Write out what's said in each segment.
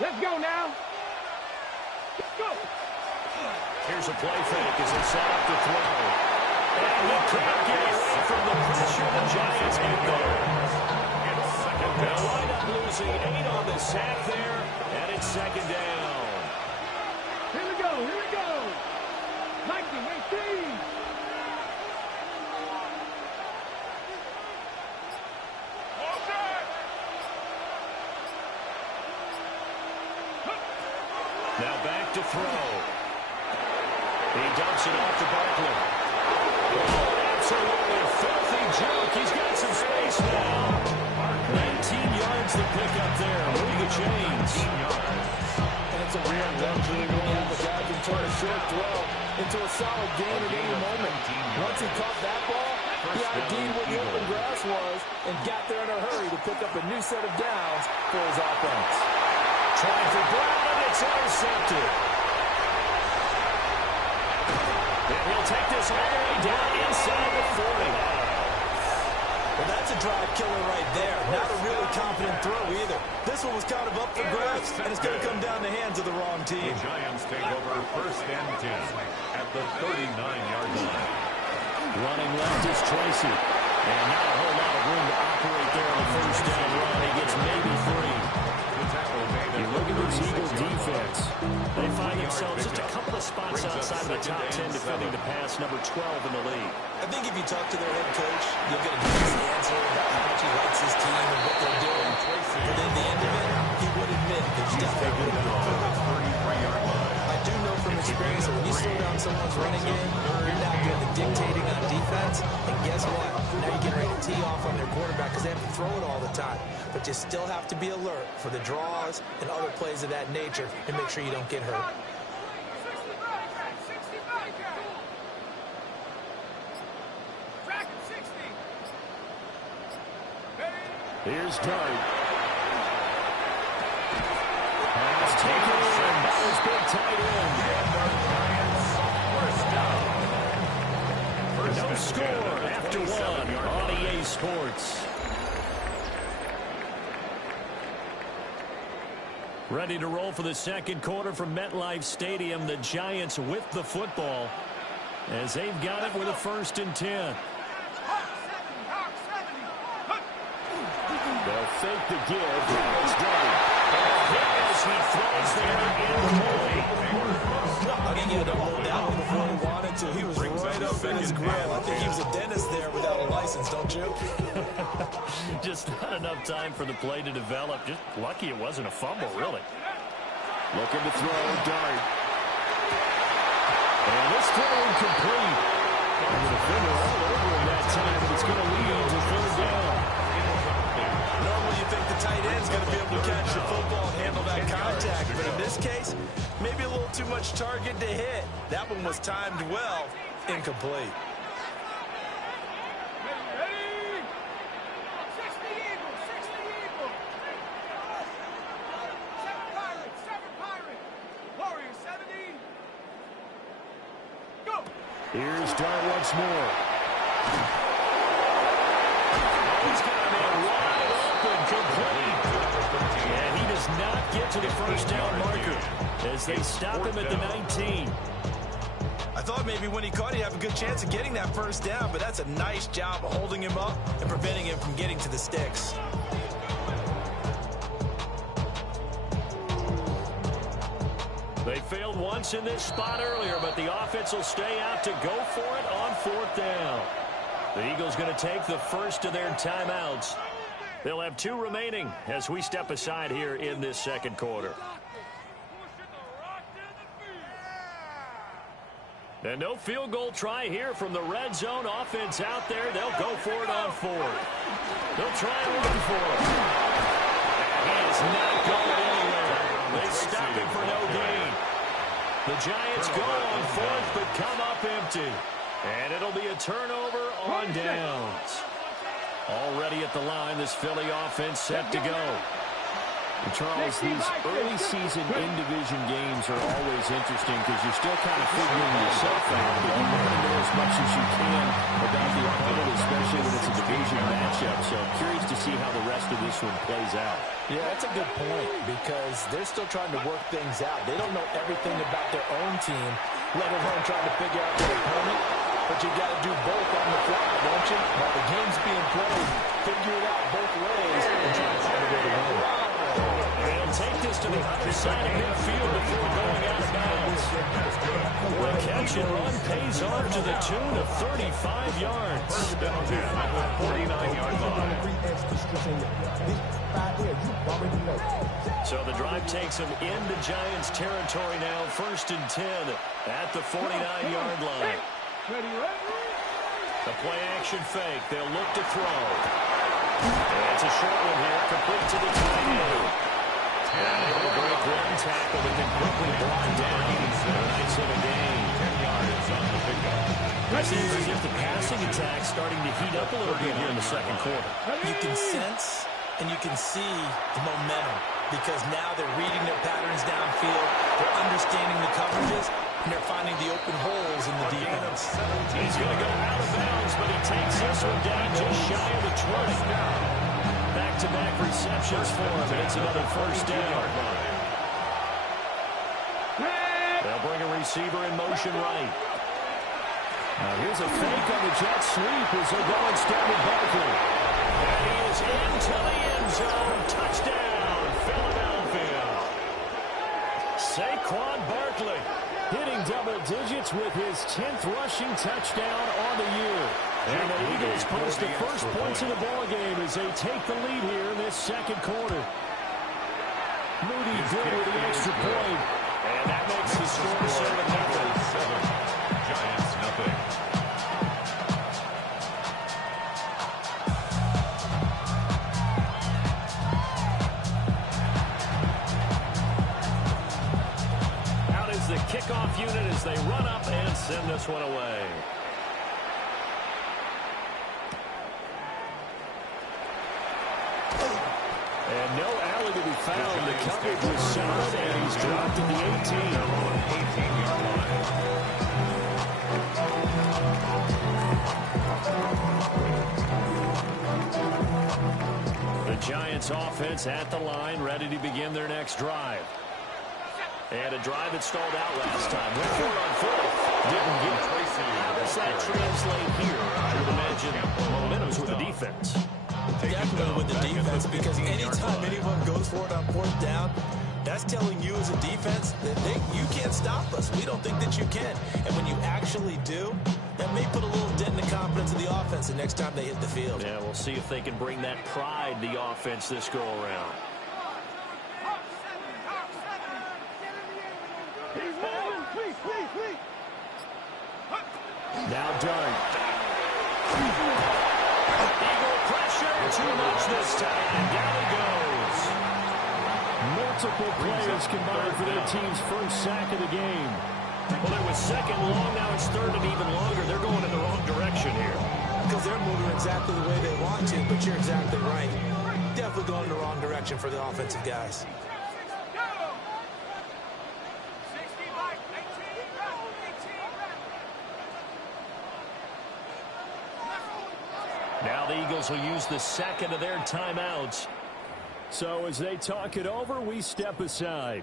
Let's go now. Let's go. Here's a play fake as it's set up to throw. And he can't get away from the pressure the Giants get there. They'll wind up losing 8 on this half there, and it's second down. Here we go, here we go. 19-18. Now back to throw. He dumps it off to Barkley. Oh, absolutely filthy juke. He's got some space now. 19 yards to pick up there. Moving the chains. That's a real luxury when you have a guy can turn a short throw into a solid gain at any moment. Once he caught that ball, he ID'd where the open grass was and got there in a hurry to pick up a new set of downs for his offense. Trying for Brown, and it's intercepted. And he'll take this all the way down inside the 40. Well, that's a drive killer right there. Not a really confident throw either. This one was kind of up for grabs, and it's going to come down the hands of the wrong team. The Giants take over first and 10 at the 39-yard line. Running left is Tracy. And not a whole lot of room to operate there on the first down run. He gets maybe 3. You look at this Eagle defense. They find themselves just a couple of spots outside of the top 10 defending the pass, number 12 in the league. I think if you talk to their head coach, you'll get an easy answer about how much he likes his team and what they're doing. But in the end of it, he would admit there's definitely a good I do know from experience that when you slow down someone's running game, you're now doing the dictating on defense. And guess what? Now you get ready to tee off on their quarterback because they have to throw it all the time. But you still have to be alert for the draws and other plays of that nature and make sure you don't get hurt. Here's Dart. Pass taken in. That was big tight end. No score after 1 on EA Sports. Ready to roll for the second quarter from MetLife Stadium. The Giants with the football as they've got it with a 1st and 10. They'll fake the give. It's done. As he throws there incomplete. I think he had to hold that one before he wanted to. He was right up in his grill. I think he was a dentist there without a license, don't you? Just not enough time for the play to develop. Just lucky it wasn't a fumble, really. Looking to throw, Dart. And this throw incomplete. And the defender all over him that time, but it's going to lead to 3rd down. Normally you think the tight end's going to be able to catch the football and handle that contact, but in this case, maybe a little too much target to hit. That one was timed well, incomplete. Here's Dart once more. He's got him in wide open, complete. And he does not get to the first down marker as they stop him at the 19. I thought maybe when he caught it, he'd have a good chance of getting that first down, but that's a nice job of holding him up and preventing him from getting to the sticks. They failed once in this spot earlier, but the offense will stay out to go for it on 4th down. The Eagles going to take the first of their timeouts. They'll have 2 remaining as we step aside here in this second quarter. And no field goal try here from the red zone offense out there. They'll go for it on 4th. They'll try and run for it. He is not going anywhere. They stop him for no gain. The Giants go on 4th, but come up empty. And it'll be a turnover on downs. Already at the line, this Philly offense set to go. Charles, these early season in-division games are always interesting because you're still kind of figuring yourself out, but you want to know as much as you can about the opponent, especially when it's a division matchup. So I'm curious to see how the rest of this one plays out. Yeah, that's a good point because they're still trying to work things out. They don't know everything about their own team, let alone trying to figure out their opponent. But you got to do both on the fly, don't you? While the game's being played, figure it out both ways and try to find a way to win. They'll take this to the other side of midfield before going out of bounds. The catch and run pays off to the tune of 35 yards. 49-yard line. So the drive takes them into Giants territory now, 1st and 10 at the 49-yard line. The play action fake. They'll look to throw. It's a short one here, complete to the tight end. And able to break one tackle, but then quickly brought down. Nice of a gain. 10 yards on the pickup. It seems as if the passing attack's starting to heat up a little bit here in the second quarter. You can sense and you can see the momentum because now they're reading their patterns downfield, they're understanding the coverages, and they're finding the open holes in the defense. He's going to go out of bounds, but he takes this one down just shy of the 20. Back-to-back receptions for him, and it's another 1st down. They'll bring a receiver in motion right. Now here's a fake on the jet sweep as they're going Stanley Barkley. And he is into the end zone. Touchdown, Philadelphia. Saquon Barkley hitting double digits with his 10th rushing touchdown on the year. And the Eagles post the first points of the ballgame as they take the lead here in this second quarter. Moody good with the extra point. And that makes the score 7-0. Giants nothing. Out is the kickoff unit as they run up and send this one away. And no alley to be found. The coverage was solid, and he's dropped at the 18. 18-yard line. The Giants offense at the line, ready to begin their next drive. And a drive that stalled out last time. Went for it on 4th. Didn't get Tracy. How does that translate here? I would imagine momentum's with the defense. Definitely with the defense because anytime anyone goes for it on 4th down, that's telling you as a defense that you can't stop us. We don't think that you can. And when you actually do, that may put a little dent in the confidence of the offense the next time they hit the field. Yeah, we'll see if they can bring that pride to the offense this go-around. Now Dart. Eagle pressure. Too much this time. Down he goes. Multiple players combined for their team's first sack of the game. Well, it was 2nd long. Now it's 3rd and even longer. They're going in the wrong direction here. Because they're moving exactly the way they want to, but you're exactly right. Definitely going in the wrong direction for the offensive guys. Now the Eagles will use the 2nd of their timeouts. So as they talk it over, we step aside.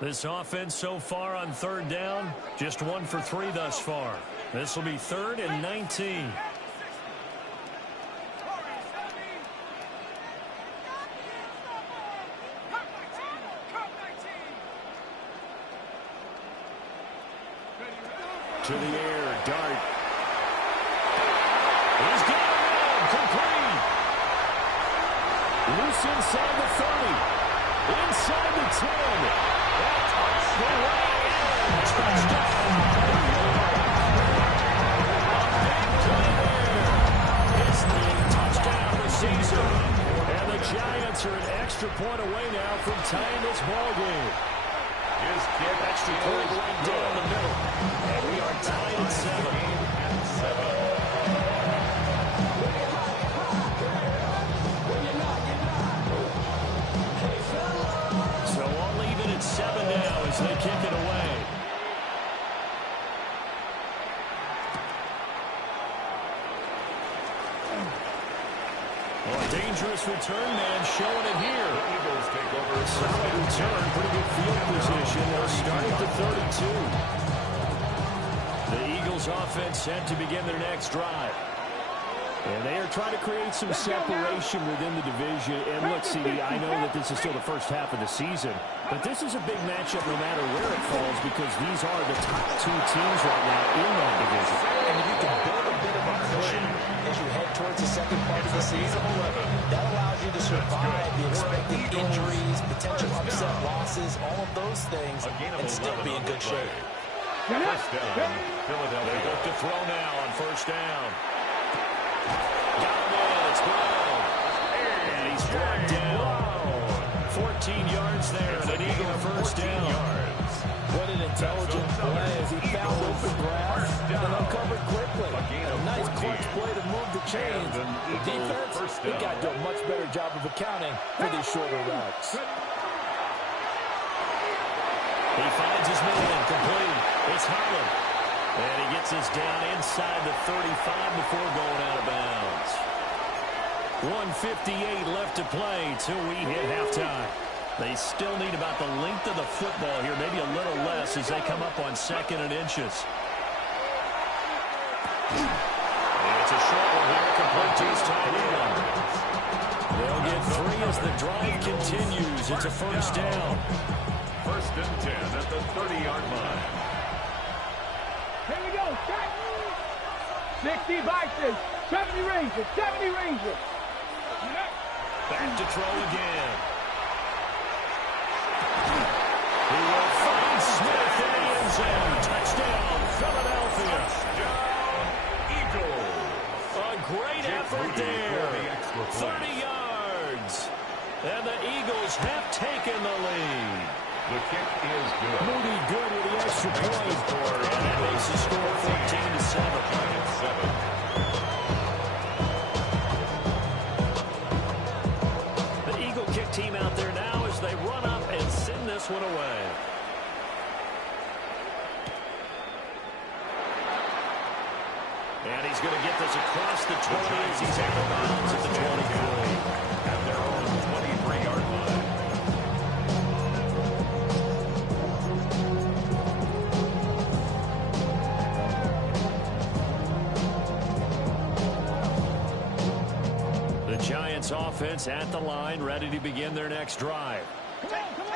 This offense so far on 3rd down, just 1 for 3 thus far. This will be 3rd and 19. To the air, Dart. He's got it in, complete. Loose inside the 30. Inside the 10. That's the way in. Touchdown. It's the touchdown of the season. And the Giants are an extra point away now from tying this ball game. His kick Extra point right down the middle. And we are tied at 7. Oh, a dangerous return man showing it here. The Eagles take over. Solid return, pretty good field position. They'll start at the 32. The Eagles offense set to begin their next drive. And they are trying to create some separation within the division. And look, CD, I know that this is still the first half of the season, but this is a big matchup no matter where it falls because these are the top two teams right now in that division. And if you can build a bit of a cushion as you head towards the second part of the season, that allows you to survive the expected injuries, potential upset losses, all of those things, and still be in good shape. First down, Philadelphia. They look to throw now on first down. Got him in. It's Brown. And he's brought down. 14 yards there. And an Eagle first down. What an intelligent play as he found open grass and uncovered quickly. A nice clutch play to move the chains. The defense, they got to do a much better job of accounting for these shorter routes. He finds his man complete. It's Holland. And he gets us down inside the 35 before going out of bounds. 1:58 left to play till we hit halftime. They still need about the length of the football here, maybe a little less as they come up on 2nd and inches. And it's a short one here, complete to his tight end. They'll get 3 as the drive continues. It's a first down. First and 10 at the 30-yard line. Here we go. 60 Vikings. 70 Rangers. 70 Rangers. Back to throw again. He will find Smith in the end zone. Touchdown, Philadelphia. Touchdown, Eagles. A great effort there. 30 yards. And the Eagles have taken the lead. The kick is good. Moody good with the extra point. And that makes the score 14-7. Giants 7. The Eagle kick team out there now as they run up and send this one away. And he's going to get this across the 20 as he's out of bounds at the 23. At their own 23-yard line. The Giants offense at the line, ready to begin their next drive.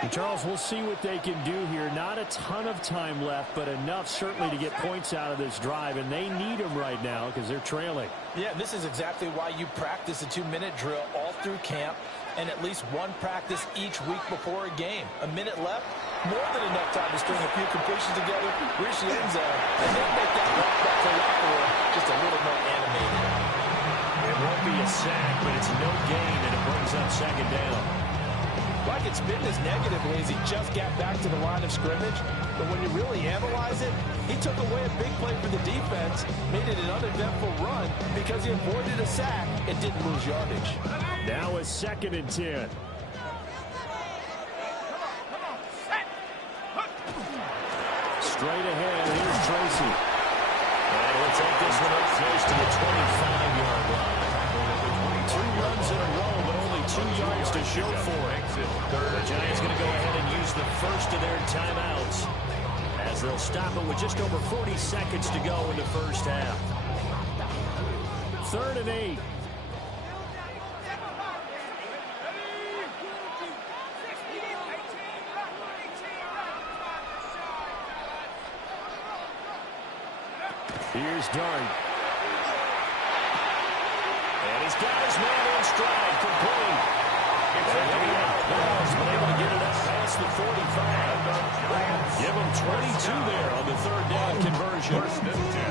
And Charles, we'll see what they can do here. Not a ton of time left, but enough certainly to get points out of this drive, and they need them right now because they're trailing. Yeah, this is exactly why you practice a 2-minute drill all through camp and at least one practice each week before a game. A minute left, more than enough time to string a few completions together, reach the end zone, and then make that walk back to locker room just a little more animated. It won't be a sack, but it's no gain, and it brings up 2nd down. Like it's been as negatively as he just got back to the line of scrimmage, but when you really analyze it, he took away a big play for the defense, made it an uneventful run because he avoided a sack and didn't lose yardage. Now it's 2nd and 10. Straight ahead, here's Tracy. And we'll take this one up close to the 25-yard line. 2 runs in a row, but only 2 yards to show for it. The Giants going to go ahead and use the first of their timeouts as they'll stop it with just over 40 seconds to go in the first half. 3rd and 8. Here's Dart. And he's got his man in stride, complete. It's a way out of bounds, but able to get it up past the 45. Give him 22 there on the 3rd down conversion.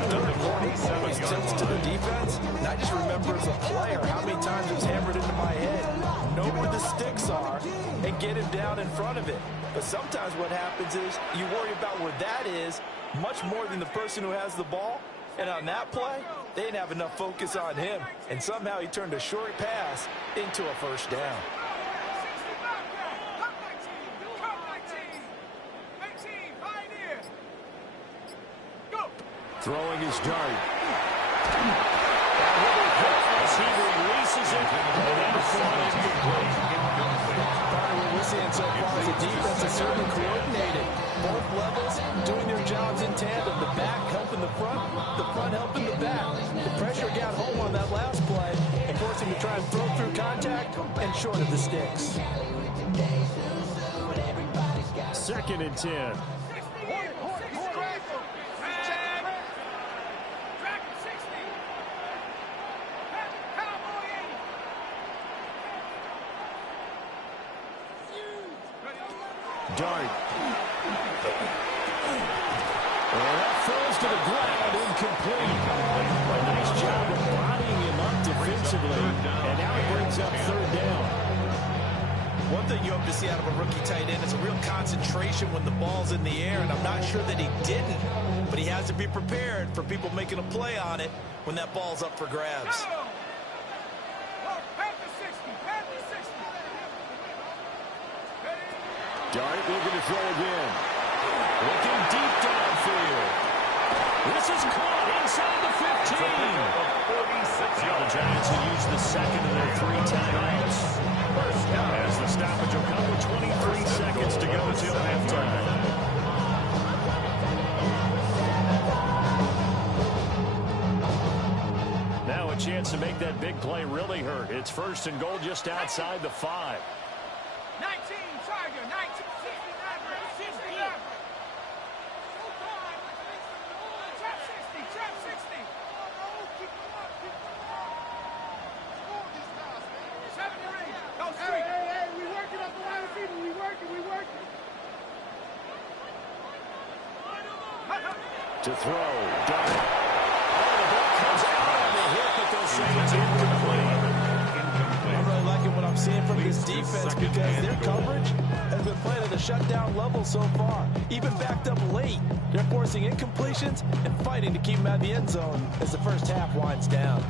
3rd and 40 always tilts to the defense. And I just remember as a player how many times it was hammered into my head. Know where the sticks are and get him down in front of it. But sometimes what happens is you worry about where that is much more than the person who has the ball. And on that play, they didn't have enough focus on him. And somehow he turned a short pass into a first down. Throwing his Dart. As he releases it, and the front helping the back. The pressure got home on that last play and forced him to try and throw through contact and short of the sticks. 2nd and 10. Dart. And that falls to the ground, incomplete. A nice job of bodying him up defensively. And now it brings up 3rd down. One thing you hope to see out of a rookie tight end is a real concentration when the ball's in the air, and I'm not sure that he didn't, but he has to be prepared for people making a play on it when that ball's up for grabs. Dart looking to throw again. Looking deep downfield. This is caught inside the 15. Now the Giants will use the second of their 3 timeouts. As the stoppage will come with 23 seconds to go till halftime. Now a chance to make that big play really hurt. It's 1st and goal just outside the 5. 19, Tiger, 19, 69, 69. Trap 60, trap 60. 70 range. Go straight. Hey, we working up the wide receiver. We working. To throw. Dart. Oh, the ball comes out on the hit, but they'll say it's incomplete. I'm really liking what I'm seeing from this defense because their coverage has been playing at a shutdown level so far. Even backed up late, they're forcing incompletions and fighting to keep them out of the end zone as the first half winds down.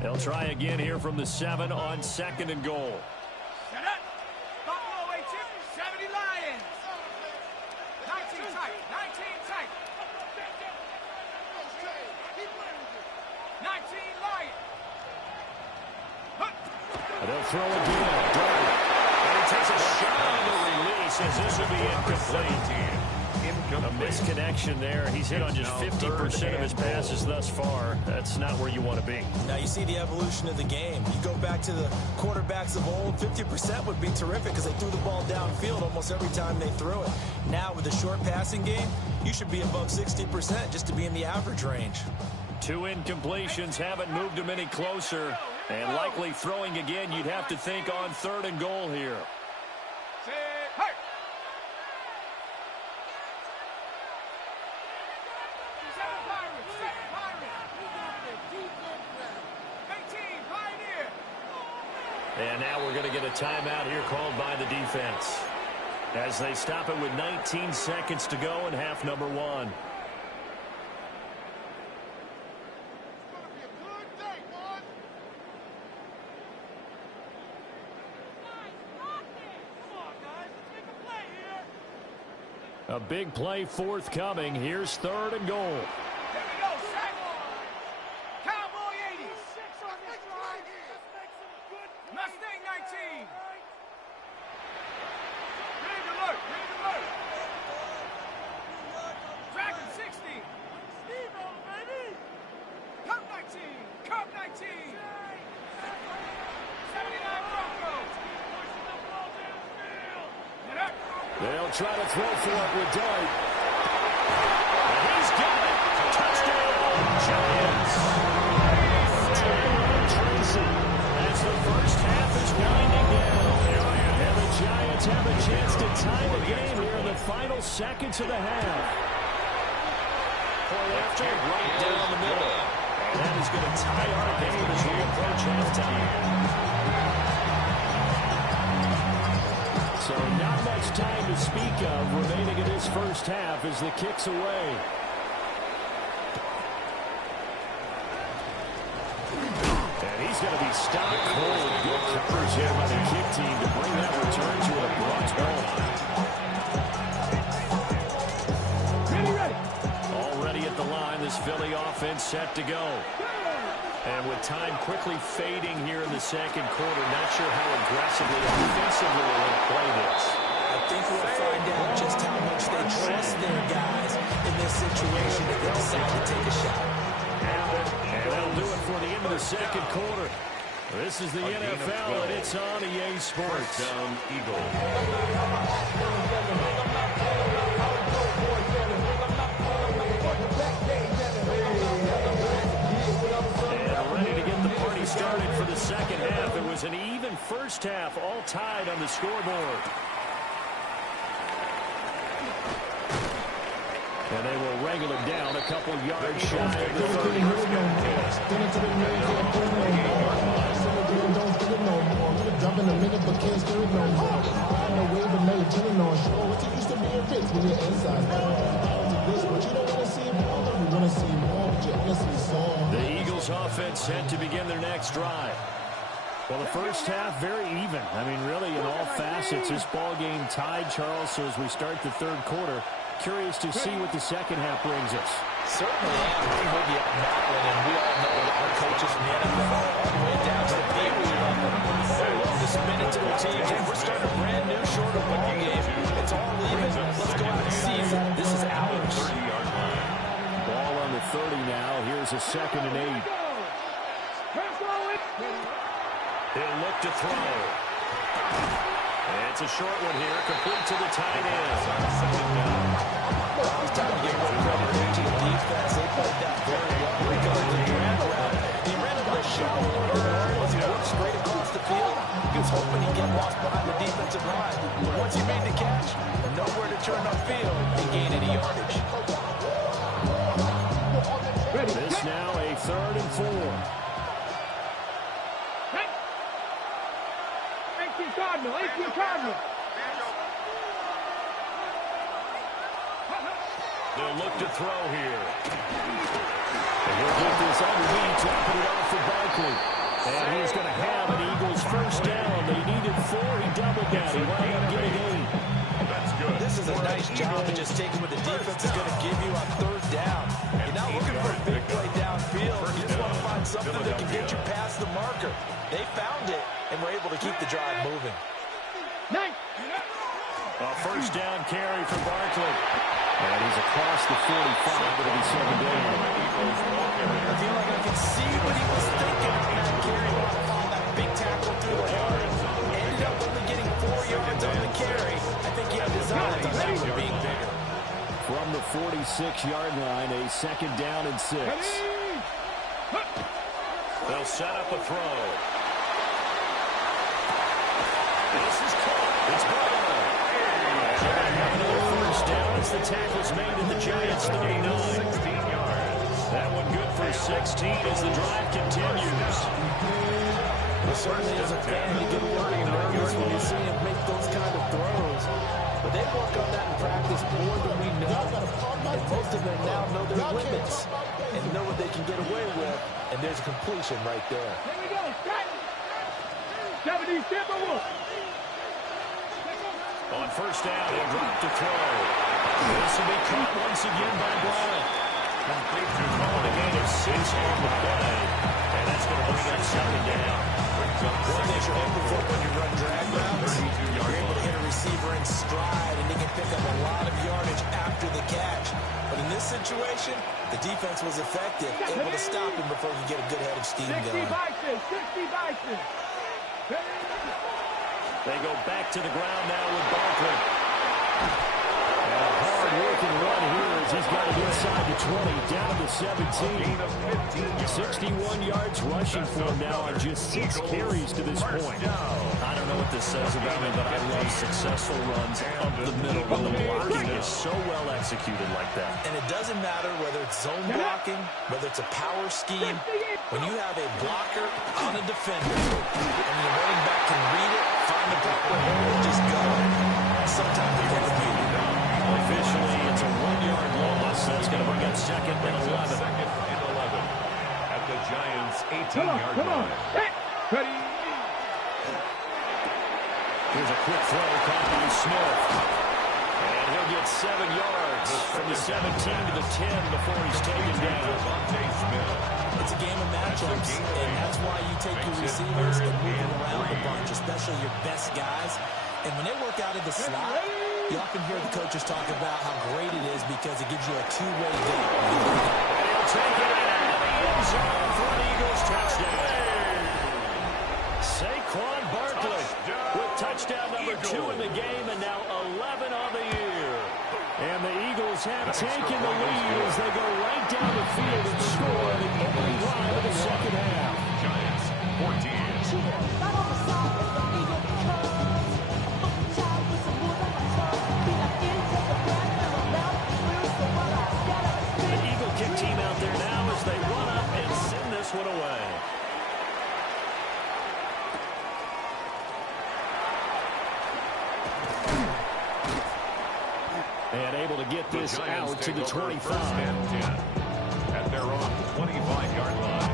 They'll try again here from the 7 on 2nd and goal. Set up. Buffalo 18, 70 Lions. 19 tight, 19 tight. 19 Lions. And they'll throw again. Dart. And he takes a shot on the release as this will be incomplete. A misconnection there. He's hit on just 50% of his passes thus far. That's not where you want to be. Now you see the evolution of the game. You go back to the quarterbacks of old, 50% would be terrific because they threw the ball downfield almost every time they threw it. Now with the short passing game, you should be above 60% just to be in the average range. 2 incompletions haven't moved him any closer. And likely throwing again, you'd have to think on 3rd and goal here. Hey! And now we're going to get a timeout here called by the defense as they stop it with 19 seconds to go in half number 1. A big play forthcoming. Here's 3rd and goal. Mustang 19. Ready to look. Dragon 60. Steve-O, baby. Cup 19. 79 Broncos. They'll try to throw for it with Dart. And he's got it. Touchdown, Giants. Tracy, as the first half is winding down. And the Giants have a chance to tie the game here in the final seconds of the half. Play after, right down the middle. And that is going to tie our game as we approach halftime. So not much time to speak of remaining in this first half as the kick's away. And he's going to be stopped cold. Good coverage here by the kick team to bring that return to an abrupt halt. Ready. Already at the line, this Philly offense set to go. And with time quickly fading here in the second quarter, not sure how aggressively offensively we're going to play this. I think we'll find out just how much they trust their guys in this situation if they decide to take a shot. And that'll do it for the end of the second quarter. This is the NFL, and it's on EA Sports. Down Eagle. And ready to get the party started for the second half. It was an even first half, all tied on the scoreboard. And they will wrangle it down a couple yards shy of the 30. Jump in a minute, but can't stir it no more. Riding the wave and never telling on shore. What's it used to be a fix when you're inside? This, but you don't want to see more. You want to see more, but you honestly saw. The Eagles offense set to begin their next drive. Well, the first half, very even. I mean, really, in all facets, this ball game tied, Charles. So as we start the third quarter, curious to see what the second half brings us. Certainly am. I'm with you on that one, and we all know that our coaches from the NFL all the way down to the Pee Wee level, they love to spin it to their teams. Hey, we're starting a brand new, shorter ball game. It's all even. Let's go out and seize it. This is ours. Ball on the 30 now. Here's a 2nd and 8. He'll look to throw. It's a short one here, complete to the tight end. It's time to give more credit to the defense. They played that very well because he ran around. He ran a little shallow as he worked straight across the field. He was hoping he'd get lost behind the defensive line. But once he made the catch, nowhere to turn upfield and gain any yardage. This now a 3rd and 4. Cardinal. They'll look to throw here. And he'll get this underneath, dropping it off for Barkley. And he's going to have an Eagles first down. They needed 4. He doubled that. He wound up getting 8. That's good. This is a nice job of just taking what the defense is going to give you on 3rd down. You're not looking for a big play downfield. You just want to find something that can get you past the marker. They found it and were able to keep the drive moving. A first down carry for Barkley. And he's across the 45. It'll be 7 down. I feel like I can see what he was thinking on that carry. On that big tackle through the heart. Ended up only getting 4 yards on the carry. I think he had his eyes on that one being bigger. From the 46-yard line, a 2nd down and 6. They'll set up a throw. This is caught. It's ball. Another first down as the tackle's made at the Giants' 39. 16 yards. That one good for 16 as the drive continues. Well, certainly as a fan, you get a little nervous when you see him make those kind of throws. But they work on that in practice more than we know. And most of them now know their limits and know what they can get away with. And there's a completion right there. Here we go. 70, step over. On first down, he'll drop to throw. This will be caught once again by Brown. Complete to Cohen, a gain of 6 on the play. And that's going to bring up 2nd down. One thing you're hoping for when you run drag routes, you're able to hit a receiver in stride, and he can pick up a lot of yardage after the catch. But in this situation, the defense was effective, able to stop him before he could get a good head of steam 60 going. Bison. They go back to the ground now with Barkley. And a hard-working run here as he's got it inside the 20, down to 17. 61 yards rushing for him now on just 6 carries to this point. I don't know what this says about me, but I love successful runs up the middle when the blocking is so well executed like that. And it doesn't matter whether it's zone blocking, whether it's a power scheme. When you have a blocker on a defender and your running back can read it, find the proper hole, just go. Sometimes they get the beat. Officially, it's a 1-yard loss. That's going to bring up 2nd and 11. 2nd and 11 at the Giants' 18-yard line. Ready. Here's a quick throw caught by Smith. And he'll get 7 yards from the 17 to the 10 before he's taken down. It's a game of matchups, and that's why you take your receivers and move them around a bunch, especially your best guys. And when they work out of the slot, you often hear the coaches talk about how great it is because it gives you a two-way gap. And he'll take it out of the end zone for an Eagles touchdown. Saquon Barkley with touchdown number 2 in the game and now 11 on the year. And the Eagles have taken the lead as they go right down the field and score on the opening drive of the second half. Giants 14. The Eagle kick team out there now as they run up and send this one away. And able to get this out to the 25. First and 10 at their own 25-yard line.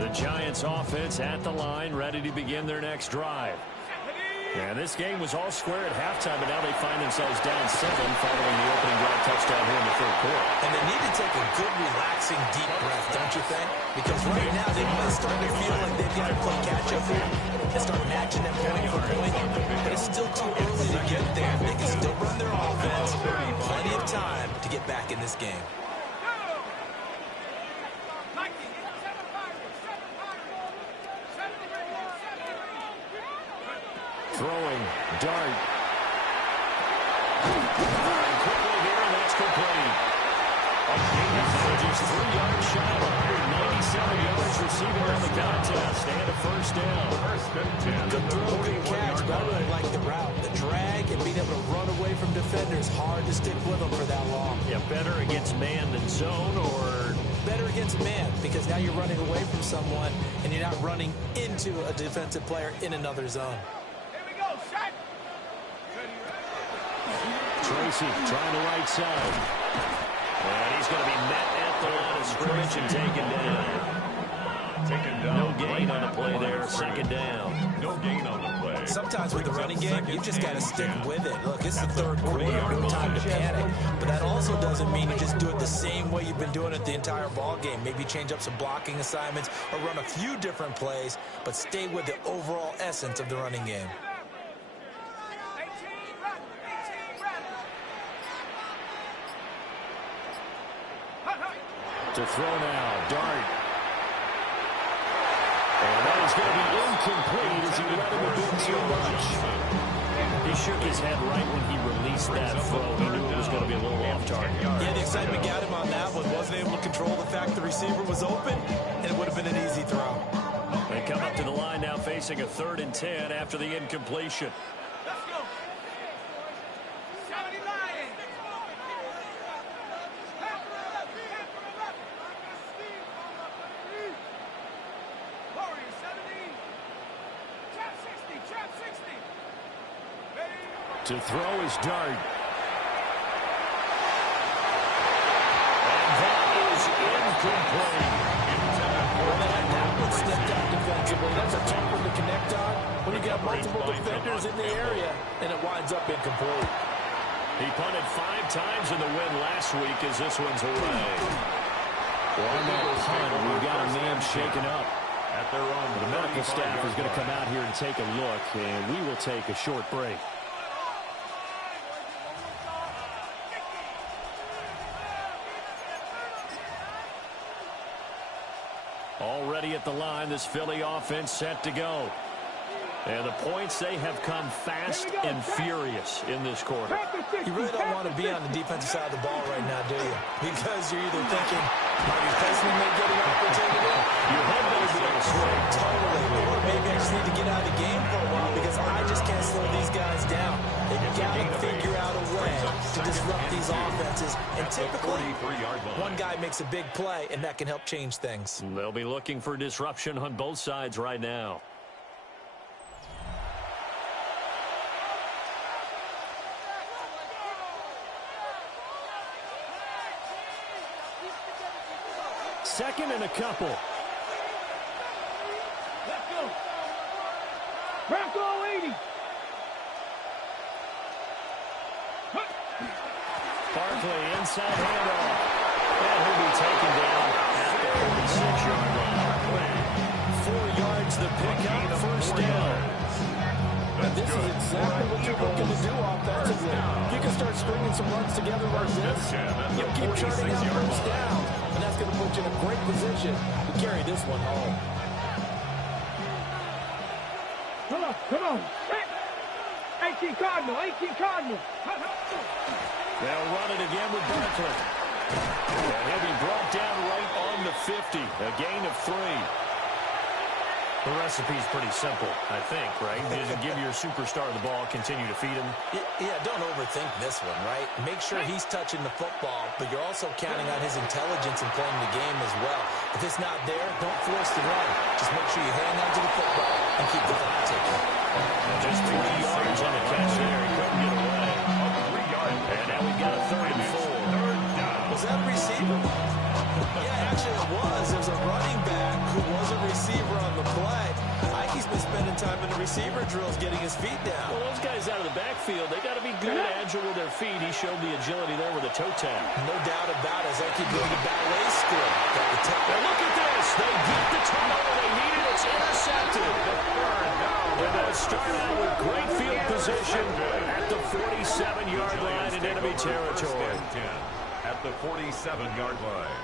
The Giants offense at the line, ready to begin their next drive. And this game was all square at halftime, but now they find themselves down 7 following the opening drive touchdown here in the third quarter. And they need to take a good, relaxing, deep breath, don't you think? Because right now they might start to feel like they've got to play catch-up here and start matching them point for point. But it's still too early to get there. They can still run their offense. Plenty of time to get back in this game. Throwing, dart. And quickly here, and that's complete. Just 3 yards shy of 197 yards receiving on the contest. And a first down. First and 10. Good throw, good catch, but I really like the route. The drag and being able to run away from defenders. Hard to stick with them for that long. Yeah, better against man than zone, or better against man, because now you're running away from someone and you're not running into a defensive player in another zone. Tracy trying the right side. And he's going to be met at the line of scrimmage and taken down. No gain on the play there. Second down. No gain on the play. Sometimes with the running game, you just got to stick with it. Look, it's the third quarter. No time to panic. But that also doesn't mean you just do it the same way you've been doing it the entire ball game. Maybe change up some blocking assignments or run a few different plays, but stay with the overall essence of the running game. To throw now, dart. And that is going to be incomplete as he let him a bit too much. He shook his head right when he released that throw. He knew it was going to be a little off target. Yeah, the excitement got him on that one. Wasn't able to control the fact the receiver was open, and it would have been an easy throw. They come up to the line now facing a 3rd and 10 after the incompletion. Let's go. 79. To throw his dart. And that is incomplete. That one snipped out defensively. That's a tough one to connect on when you got multiple defenders in the area, and it winds up incomplete. He punted 5 times in the win last week as this one's away. Well, on that punt, we've got a man shaken up. At their own, the medical staff is going to come out here and take a look, and we will take a short break. Already at the line, this Philly offense set to go. And the points, they have come fast and furious in this quarter. You really don't want to be on the defensive side of the ball right now, do you? Because you're either thinking, my replacement may get an opportunity. Your head may be able to swing. Totally. Or maybe I just need to get out of the game for a while because I just can't slow these guys down. They've got to figure out a way to disrupt these offenses. And typically, one guy makes a big play, and that can help change things. They'll be looking for disruption on both sides right now. Second and a couple. Let's go. Bronco 80. Barkley inside handoff. And he'll be taken down at the 46-yard line. 4 yards the pickup, first down. This is exactly what you're looking to do offensively. You can start stringing some runs together like this. You'll keep churning out first down, and that's going to put you in a great position to carry this one home. Come on. 18 Cardinal. They'll run it again with Barkley. And he'll be brought down right on the 50. A gain of 3. The recipe's pretty simple, I think, right? Just give your superstar the ball, continue to feed him. Yeah, don't overthink this one, right? Make sure he's touching the football, but you're also counting on his intelligence in playing the game as well. If it's not there, don't force the run. Just make sure you hang on to the football and keep the clock ticking. Just 3 yards on the catch there. He couldn't get away. And now we've got a 3rd and 4. Was that a receiver? Yeah, actually it was. There's a running back who was a receiver on the play. Ike's been spending time in the receiver drills getting his feet down. Well, those guys out of the backfield, they got to be good, agile with their feet. He showed the agility there with a toe tap. No doubt about it. As Ike doing the ballet school. Now look at this. They get the turnover they needed. It's intercepted. And they'll start out with great field position at the 47-yard line in enemy territory. At the 47-yard line.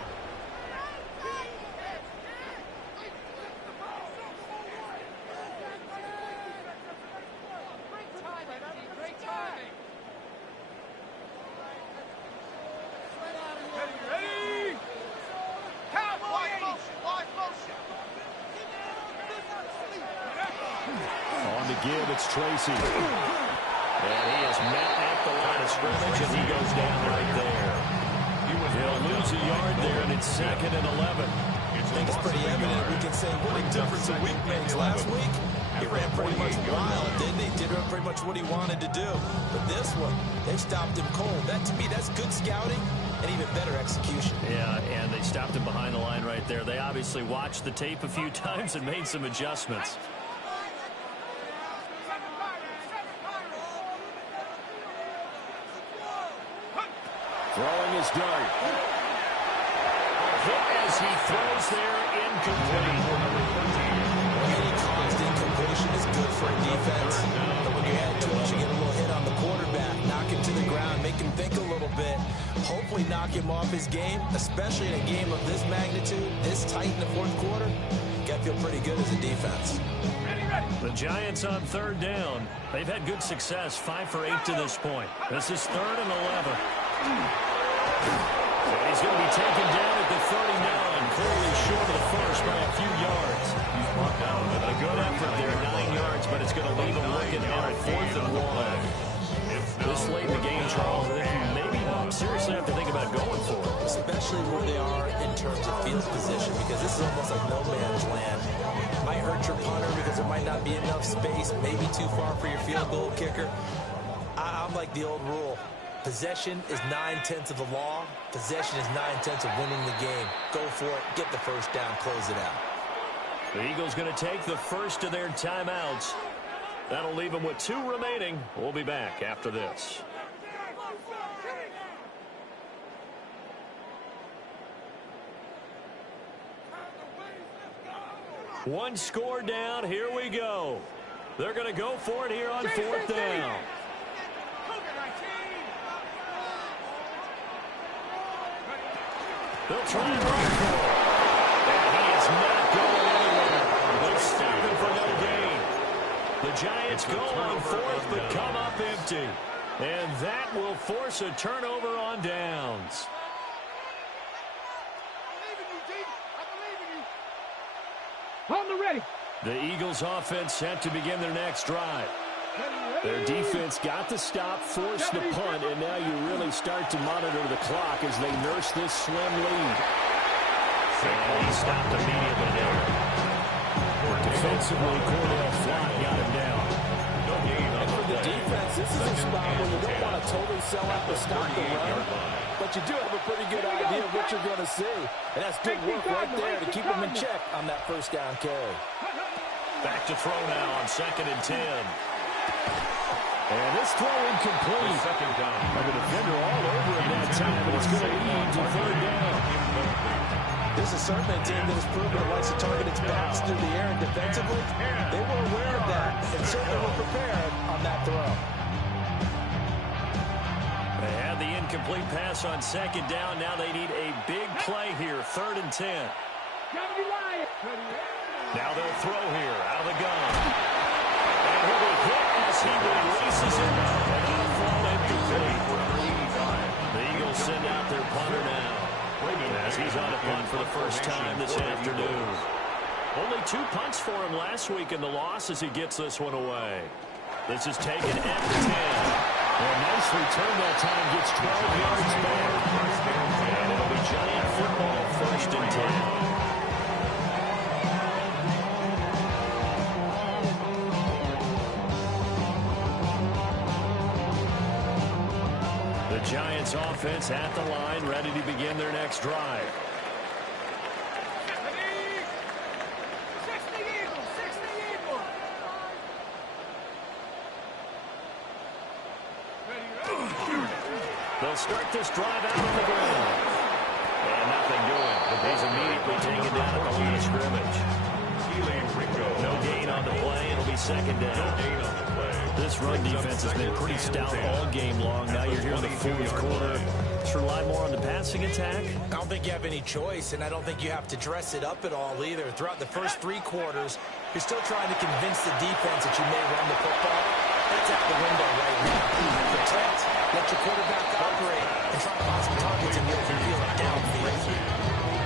On the give, it's Tracy. And he is met at the line of scrimmage, and he goes down right there. He'll lose a yard there, and it's 2nd and 11. I think it's pretty evident. We can say what a difference a week makes. Last week, he ran pretty much wild, didn't he? Did pretty much what he wanted to do. But this one, they stopped him cold. That, to me, that's good scouting and even better execution. Yeah, and they stopped him behind the line right there. They obviously watched the tape a few times and made some adjustments. Throwing his dart. Hit as he throws there, incomplete. Any caused incompletion is good for a defense. But when you add to it, you get a little hit on the quarterback, knock him to the ground, make him think a little bit, hopefully knock him off his game, especially in a game of this magnitude, this tight in the 4th quarter. You got to feel pretty good as a defense. The Giants on 3rd down. They've had good success, 5 for 8 to this point. This is 3rd and 11. And he's going to be taken down at the 39, clearly short of the first by a few yards. A good effort there, 9 yards, but it's going to leave him looking at a 4th and 1. This late in the game, Charles, I think you maybe seriously have to think about going for it. Especially where they are in terms of field position, because this is almost like no man's land. Might hurt your punter because there might not be enough space, maybe too far for your field goal kicker. I'm like the old rule. Possession is 9/10 of the law. Possession is 9/10 of winning the game. Go for it. Get the first down. Close it out. The Eagles going to take the first of their timeouts. That'll leave them with 2 remaining. We'll be back after this. One score down. Here we go. They're going to go for it here on 4th down. They'll try and run for it. And he is not going anywhere. They'll stop him for no gain. The Giants go on 4th but come up empty. And that will force a turnover on downs. On the ready. The Eagles offense set to begin their next drive. Their defense got the stop, forced the punt, and now you really start to monitor the clock as they nurse this slim lead. And he stopped immediately there. Defensively, Cordell Flott got him down. And for the defense, this is a spot where you don't want to totally sell out to stop the run, but you do have a pretty good idea of what you're going to see. And that's good work right there to keep them in check on that first down carry. Back to throw now on 2nd and 10. And this throw incomplete. Second down. And the defender all over it that time, and it's going to lead to 3rd down. This is certainly a team that has proven it likes to target its backs through the air and defensively. They were aware of that and certainly were prepared on that throw. They had the incomplete pass on 2nd down. Now they need a big play here, 3rd and 10. Now they'll throw here out of the gun. And he'll be hit as he releases it. And it'll fall incomplete. The Eagles send out their punter now, as he's on a punt for the first time this afternoon. Only 2 punts for him last week in the loss as he gets this one away. This is taken at the 10. Well, nice return that time. Gets 12 yards back. And it'll be Giant football, 1st and 10. The Giants offense at the line, ready to begin their next drive. They'll start this drive out on the ground. And nothing doing. He's immediately taken down at the line of scrimmage. No gain on the play. It'll be 2nd down. This run defense has been pretty stout all game long. Now you're here in the 4th quarter. Just rely more on the passing attack. I don't think you have any choice, and I don't think you have to dress it up at all either. Throughout the first 3 quarters, you're still trying to convince the defense that you may run the football. That's out the window right now. Protect, let your quarterback operate, and try to find some targets in the open field downfield.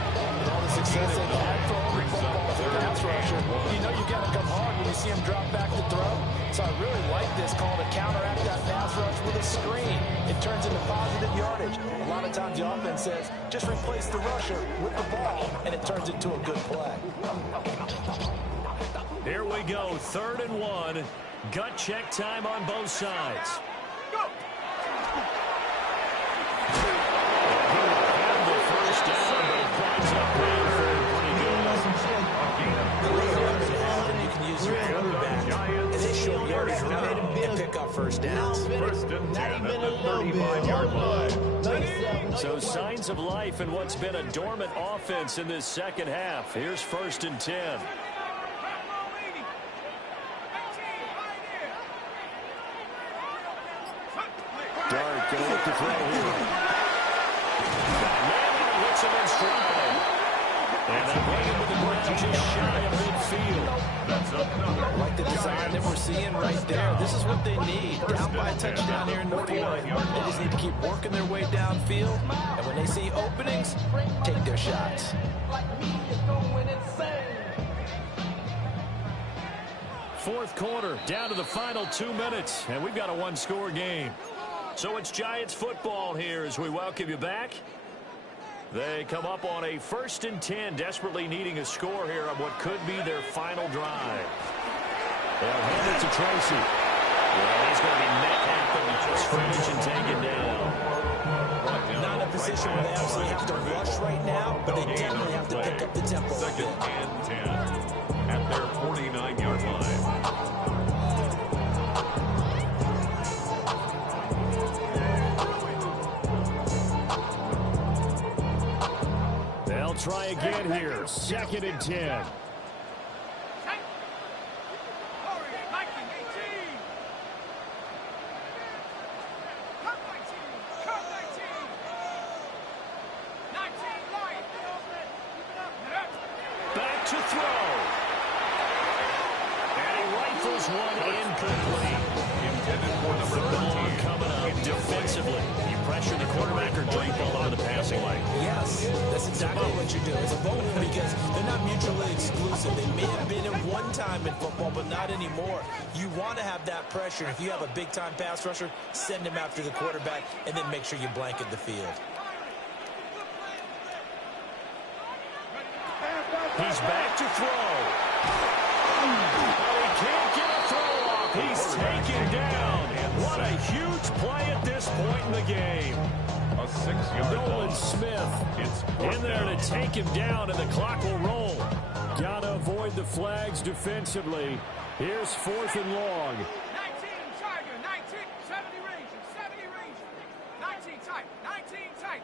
With all the success they've had throwing the football as a pass rusher, you know you got to come hard when you see him drop back to throw. So I really like this call to counteract that pass rush with a screen. It turns into positive yardage. A lot of times the offense says, just replace the rusher with the ball, and it turns into a good play. Here we go, 3rd and 1. Gut check time on both sides. Go! And the first down, but it points up there for pretty good. You can use your quarterback and then short yardage run and pick up first downs. 1st and 10 at the 35-yard line. So signs of life in what's been a dormant offense in this second half. Here's 1st and 10. Dart going to look to throw here. Man hits him in stride. And they bring him to the ground just shy of midfield. That's another. Like the design that we're seeing right there. This is what they need. Down by a touchdown here in the 4th. They just need to keep working their way downfield. And when they see openings, take their shots. Fourth quarter, down to the final 2 minutes, and we've got a 1-score game. So it's Giants football here as we welcome you back. They come up on a 1st and 10, desperately needing a score here on what could be their final drive. They'll hand it to Tracy. Well, he's going to be met at the scrimmage and taken down. Not in a position where they absolutely have to rush right now, but they definitely have to pick up the tempo. 2nd and 10 at their 49-yard line. They'll try again here. 2nd and 10. Back to throw. And he rifles one incomplete. Intended for number 13. Coming up defensively. You pressure the quarterback or jump ball on the passing lane. Yes, that's exactly what you do. It's a both because they're not mutually exclusive. They may have been at one time in football, but not anymore. You want to have that pressure. If you have a big-time pass rusher, send him after the quarterback, and then make sure you blanket the field. He's back to throw. Oh, he can't get a throw off. He's taken down. What a huge play at this point in the game. A 6-yard Nolan loss. Smith It's in there to take him down, and the clock will roll. Gotta avoid the flags defensively. Here's 4th and long. 19, Tiger, 19, 70 range, 70 range. 19 tight, 19 tight.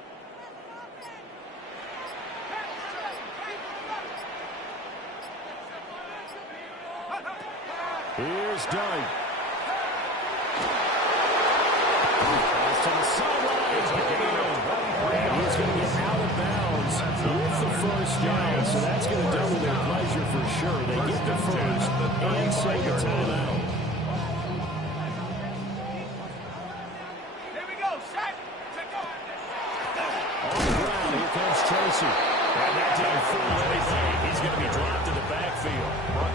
Here's Dike. Pass to the sideline. And he's going to get out of bounds with the first down. So that's going to double their pleasure for sure. They get the first and save a timeout. Here we go, set. On the ground, here comes Tracy. And that didn't fool anything. He's going to be dropped in the backfield. I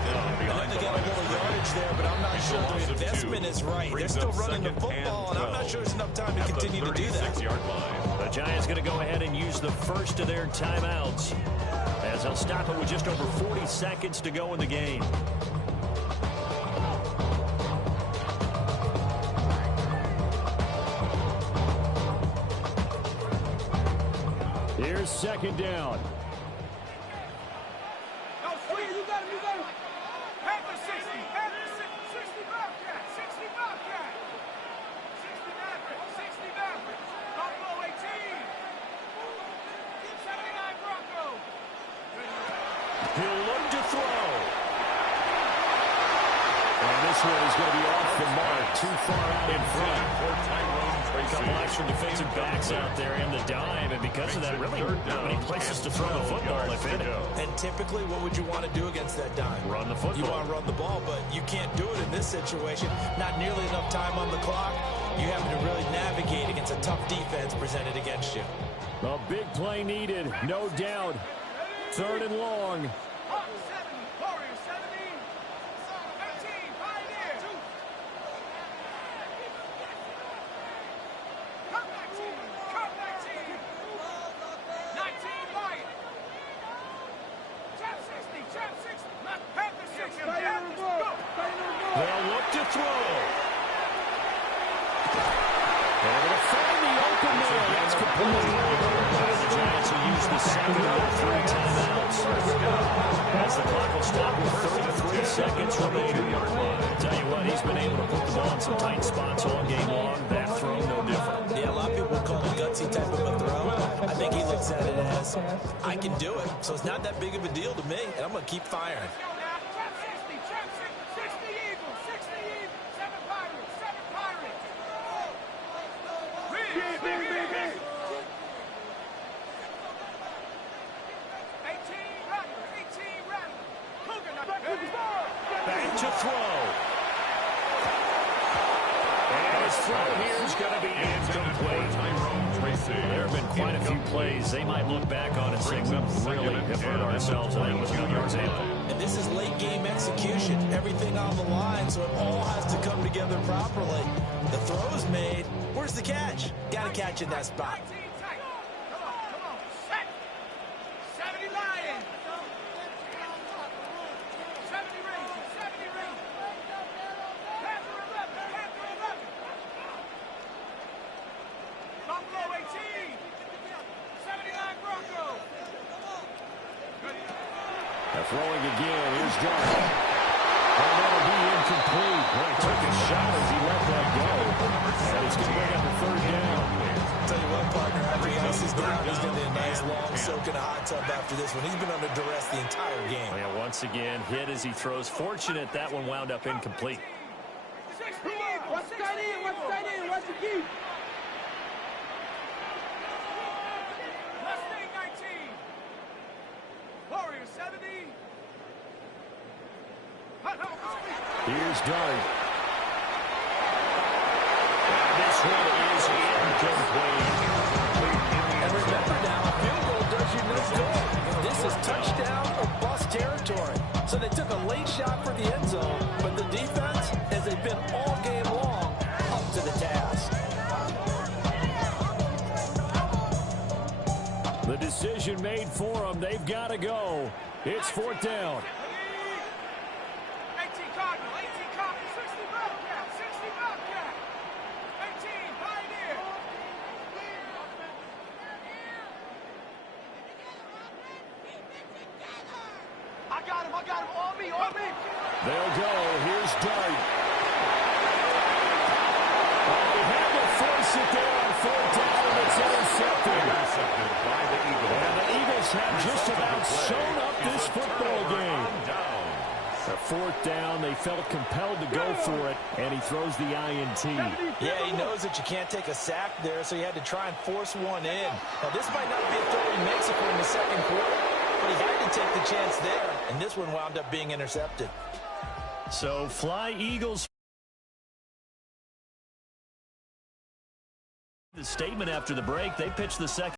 know they got a little yardage there, but I'm not sure the investment is right. They're still running the football, and I'm not sure there's enough time to continue to do that. The Giants going to go ahead and use the first of their timeouts, as they'll stop it with just over 40 seconds to go in the game. Here's 2nd down. Go, Sweet, you got him, you got him. Head for 60, head for 60 Bobcat, 60 Bobcat. 60 Maverick, 60 Maverick. Buffalo 18. 79 Bronco. He'll look to throw. And this one is going to be off the mark, too far out in front. A couple extra defensive backs out there in the dime, and because of that, really not many places to throw the football, if any. And typically, what would you want to do against that dime? Run the football. You want to run the ball, but you can't do it in this situation. Not nearly enough time on the clock. You having to really navigate against a tough defense presented against you. A big play needed, no doubt. 3rd and long. Hawk 70, Warriors 70. 18, Pioneer. Cut 19, 19 Lion. Chap 60, Chap 60. Panther 60, Panthers, go. They'll look to throw. They're going to find the open man. That's complete. The Giants will use the second of their 3 timeouts. As the clock will stop with 33 seconds remaining. Tell you what, he's been able to put the ball in some tight spots all game long. That throw, no different. Yeah, a lot of people call it a gutsy type of a throw. I think he looks at it as, I can do it, so it's not that big of a deal to me, and I'm going to keep firing. Chap 60, 60 Eagles, 60 Eagles. 7 Pirates, 7 Pirates. Big. 18 Rattler, 18 Rattler. Back to throw. And his throw here is going to be incomplete. There have been quite a few plays they might look back on and say, we really have hurt ourselves, and that was a good example. And this is late game execution. Everything on the line, so it all has to come together properly. The throw's made. Where's the catch? Got to catch in that spot. 19 tight. Come on. Set. 70 Lion. 70 Rangers, 70 Rangers. Panther 11, Panther 11. Buffalo 18. 79 Bronco. They're throwing again. Here's John. And that'll be incomplete. Well, he took a shot as he let that go. And he's going to bring up a 3rd down. Tell you what, partner, after the ice is down, he's going to be a nice long soak in a hot tub after this one. He's been under duress the entire game. Yeah, once again, hit as he throws. Fortunate that one wound up incomplete. 60 Eagles. Watch the tight end, watch the tight end, watch the key. Mustang 19. Warriors 70. Here's Dart. This one is incomplete. And remember now, a field goal does you no good. This is touchdown or bust territory. So they took a late shot for the end zone, but the defense, as they've been all game long, up to the task. The decision made for them. They've got to go. It's 4th down. 18 Cardinal, 18 Cardinal, 60 Bobcat, 60 Bobcat. 18 Pioneer. I got him. On me. They'll go. Here's Dart. They had to force it there on 4th down, and it's intercepted. Intercepted by the Eagles. And the Eagles have just about sewn up this football game. At 4th down, they felt compelled to go for it, and he throws the INT. Yeah, he knows that you can't take a sack there, so he had to try and force one in. Now, this might not be a throw he makes it for in the second quarter, but he had to take the chance there, and this one wound up being intercepted. So, fly Eagles. The statement after the break, they pitched the second.